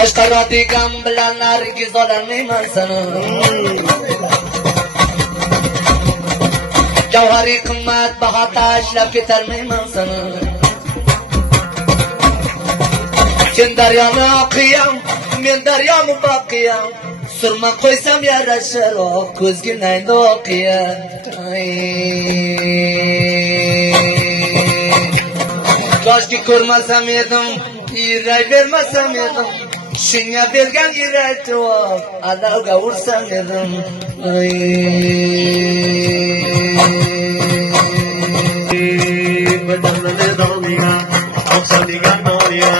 boshqaradigan bilan nargiz ololmayman seni. Javhari qimmat baho tashlab ketolmayman seni. Sen daryoni oqiyam, men daryoni boqiyam. Surma qo'ysam yarashar, ko'zga nayni o'qiyan. Koshki ko'rmasam edim, yurak bermasam edim. Senga bergan yurakni alavga ursam edim. Badalane doniya, oqshadigan doniya,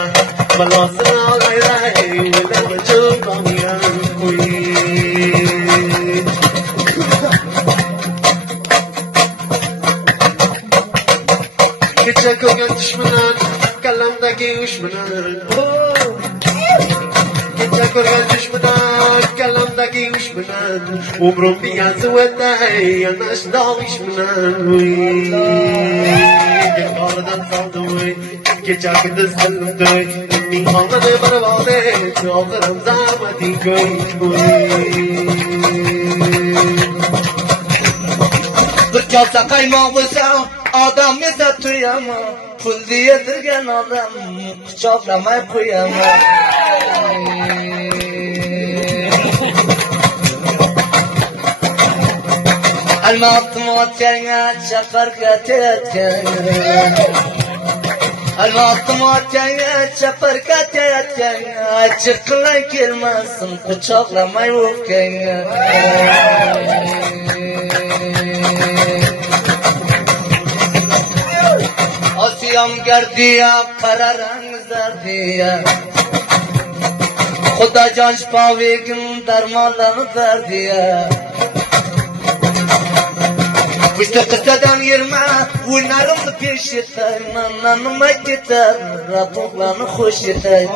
balosini olg'ayray, o'ylama cho'p doniya. Kecha ko'rgan dushmanan, kallamdagi ushmanan. Kecha ko'rgan dushmanan, kallamdagi ushmanan. Umrimning azivatay, yana shundoq ishmanan. Yaqoridan soldim, kecha kunduz qildim. Ming xonada barvode, oxirim zahmating ko'y. Bir kosa qaymoq bo'lsa, odam esa to'yaman. Pulni yedirgan odam quchoqlamay qo'yaman. Almoqni otganga chaparga tetgan. Almoqni otganga chaparga tetgan. Chiqilay kelmasin quchoqlamay o'pganga. Osiyam gardiya qararang zardiya. Xudo jon shifovegim darmonlarni zardiya. Kuşta kısadan girme, oynarimni peş yeter. Nima ketar, rapoqlarni xush yetar.